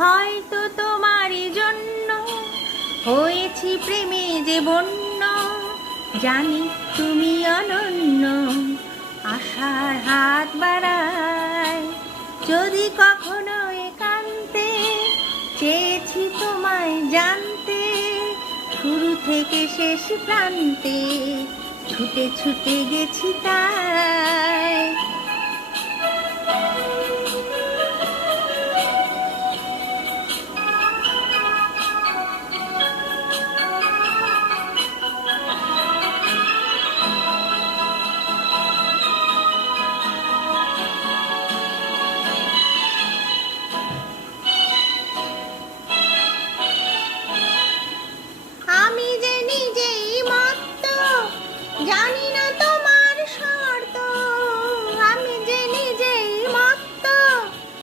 হয়তো তোমারই জন্য হয়েছি প্রেমে যে বন্য, জানি তুমি অনন্য, আশার হাত বাড়ায়। যদি কখনো একান্তে চেয়েছি তোমায় জানতে, শুরু থেকে শেষ প্রান্তে ছুটে ছুটে গেছি তাই।